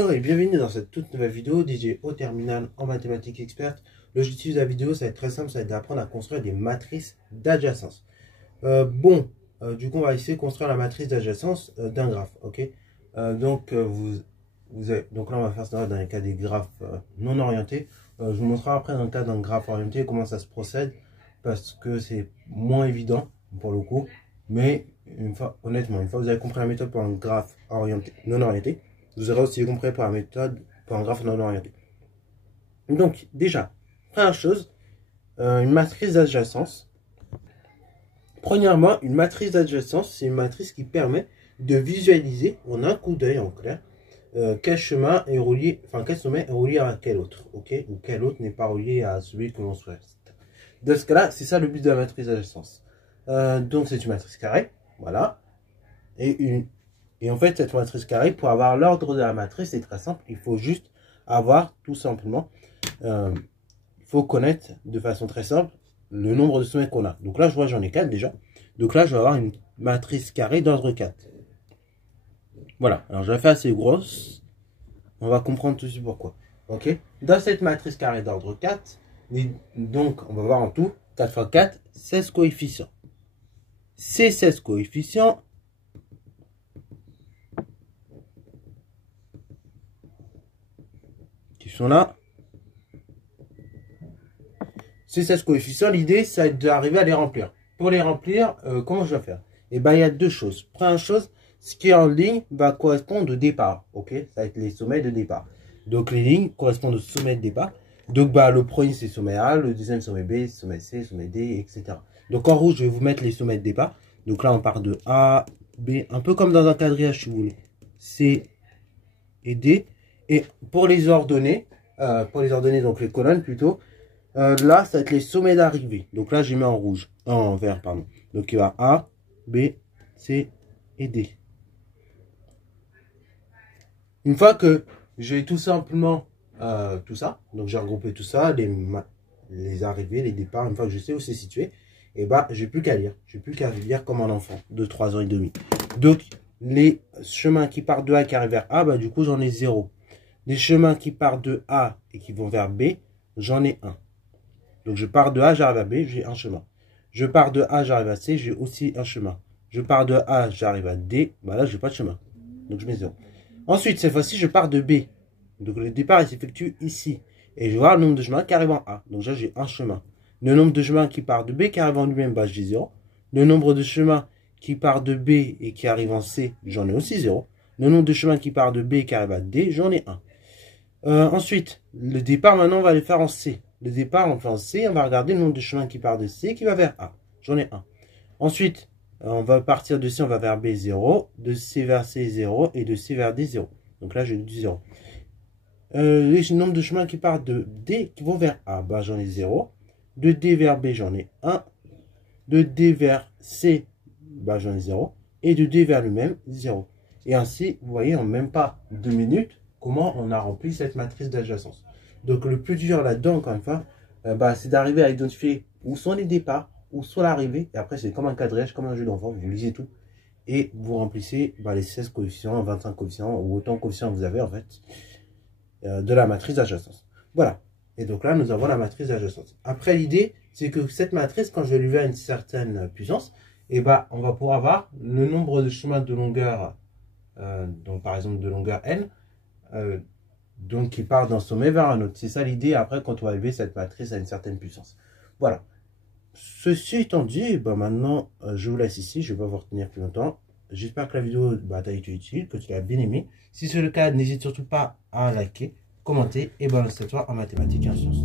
Bonjour et bienvenue dans cette toute nouvelle vidéo dédiée au terminal en mathématiques expertes. L'objectif de la vidéo, ça va être très simple, ça va être d'apprendre à construire des matrices d'adjacence. Du coup, on va essayer de construire la matrice d'adjacence d'un graphe, ok. Donc là, on va faire ça dans le cas des graphes non orientés. Je vous montrerai après dans le cas d'un graphe orienté comment ça se procède, parce que c'est moins évident pour le coup. Mais honnêtement, une fois que vous avez compris la méthode pour un graphe orienté, non orienté, vous aurez aussi compris pour la méthode pour un graphe non orienté. Donc, déjà, première chose, une matrice d'adjacence. Premièrement, une matrice d'adjacence, c'est une matrice qui permet de visualiser en un coup d'œil en clair quel chemin est relié, quel sommet est relié à quel autre, ok, ou quel autre n'est pas relié à celui que l'on souhaite. Dans ce cas-là, c'est ça le but de la matrice d'adjacence. Donc, c'est une matrice carrée, voilà, et en fait, cette matrice carrée, pour avoir l'ordre de la matrice, c'est très simple. Il faut juste avoir, tout simplement, il faut connaître de façon très simple le nombre de sommets qu'on a. Donc là, je vois, j'en ai 4 déjà. Donc là, je vais avoir une matrice carrée d'ordre 4. Voilà. Alors, je la fais assez grosse. On va comprendre tout de suite pourquoi. Ok. Dans cette matrice carrée d'ordre 4, donc, on va voir en tout, 4 fois 4, 16 coefficients. Ces 16 coefficients, qui sont là. Ces 16 coefficients, l'idée, ça va être d'arriver à les remplir. Pour les remplir, comment je vais faire? Eh bien, il y a deux choses. Première chose, ce qui est en ligne va correspondre au départ. Ok, ça va être les sommets de départ. Donc, les lignes correspondent au sommet de départ. Donc, le premier, c'est sommet A, le deuxième, sommet B, sommet C, sommet D, etc. Donc, en rouge, je vais vous mettre les sommets de départ. Donc là, on part de A, B, un peu comme dans un quadrillage, si vous voulez. C et D. Et pour les ordonnées, donc les colonnes plutôt, là, ça va être les sommets d'arrivée. Donc là, j'ai mis en rouge, en vert, pardon. Donc il y a A, B, C et D. Une fois que j'ai tout simplement tout ça, donc j'ai regroupé tout ça, les arrivées, les départs, une fois que je sais où c'est situé, et j'ai plus qu'à lire. J'ai plus qu'à lire comme un enfant de 3 ans et demi. Donc, les chemins qui partent de A et qui arrivent vers A, du coup, j'en ai 0. Les chemins qui partent de A et qui vont vers B, j'en ai 1. Donc, je pars de A, j'arrive à B, j'ai un chemin. Je pars de A, j'arrive à C, j'ai aussi un chemin. Je pars de A, j'arrive à D, là, j'ai pas de chemin. Donc, je mets 0. Ensuite, cette fois-ci, je pars de B. Donc, le départ, il s'effectue ici. Et je vais voir le nombre de chemins qui arrivent en A. Donc, là, j'ai un chemin. Le nombre de chemins qui part de B qui arrive en lui-même, j'ai 0. Le nombre de chemins qui part de B et qui arrive en C, j'en ai aussi 0. Le nombre de chemins qui part de B et qui arrive à D, j'en ai 1. Ensuite, le départ, maintenant, on va le faire en C. Le départ, on fait en C, on va regarder le nombre de chemins qui part de C qui va vers A. J'en ai 1. Ensuite, on va partir de C, on va vers B, 0. De C vers C, 0. Et de C vers D, 0. Donc là, j'ai du 0. Le nombre de chemins qui partent de D qui vont vers A, j'en ai 0. De D vers B, j'en ai 1. De D vers C, j'en ai 0. Et de D vers lui-même, 0. Et ainsi, vous voyez, en même pas 2 minutes, comment on a rempli cette matrice d'adjacence. Donc, le plus dur là-dedans, encore une fois, c'est d'arriver à identifier où sont les départs, où sont l'arrivée. Et après, c'est comme un quadrillage, comme un jeu d'enfant. Vous lisez tout. Et vous remplissez les 16 coefficients, 25 coefficients, ou autant de coefficients que vous avez, en fait, de la matrice d'adjacence. Voilà. Et donc là, nous avons la matrice d'adjacence. Après, l'idée, c'est que cette matrice, quand je vais lui faire une certaine puissance, on va pouvoir avoir le nombre de chemins de longueur, donc par exemple de longueur n, donc qui part d'un sommet vers un autre. C'est ça l'idée après quand on va élever cette matrice à une certaine puissance. Voilà. Ceci étant dit, maintenant, je vous laisse ici. Je ne vais pas vous retenir plus longtemps. J'espère que la vidéo t'a été utile, que tu l'as bien aimé. Si c'est le cas, n'hésite surtout pas à liker, commenter et balancer toi en mathématiques et en sciences.